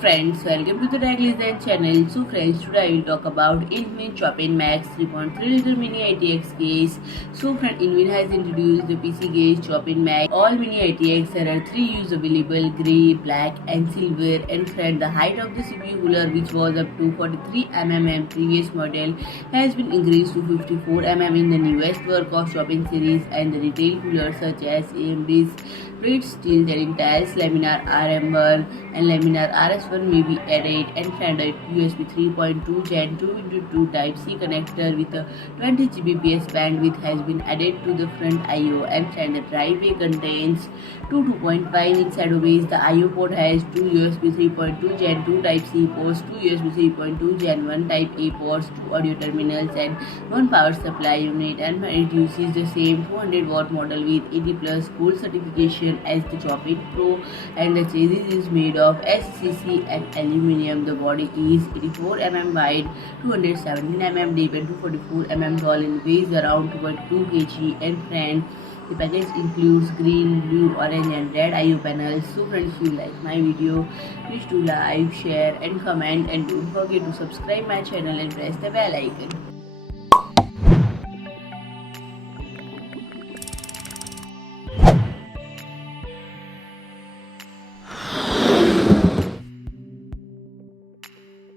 Friends, welcome to the Tech Listen channel. So friends, today I will talk about InWin Chopin MAX 3.3-liter Mini-ITX case. So friend, InWin has introduced the PC case Chopin MAX. All Mini-ITX, there are 3 hues available: grey, black and silver. And friend, the height of the CPU cooler, which was up to 43 mm previous model, has been increased to 54 mm in the newest work of Chopin series. And the retail coolers such as AMD's Wraith steel telling tiles, Laminar RM1 and Laminar RS1 may be added, and standard USB 3.2 Gen2x2 Type-C connector with a 20 Gbps bandwidth has been added to the front I/O, and standard drive bay contains two 2.5-inch shadow bays. The I/O port has two USB 3.2 Gen2 Type-C ports, two USB 3.2 Gen1 Type-A ports, two audio terminals, and one power supply unit, and it uses the same 200-watt model with 80+ gold certification as the Chopin Pro, and the chassis is made of SECC and aluminum. The body is 84 mm wide, 217 mm deep, and 244 mm tall, and weighs around 2.2 kg. And friend, the package includes green, blue, orange, and red I/O panels. So friends, if you like my video, please do like, share, and comment, and don't forget to subscribe my channel and press the bell icon.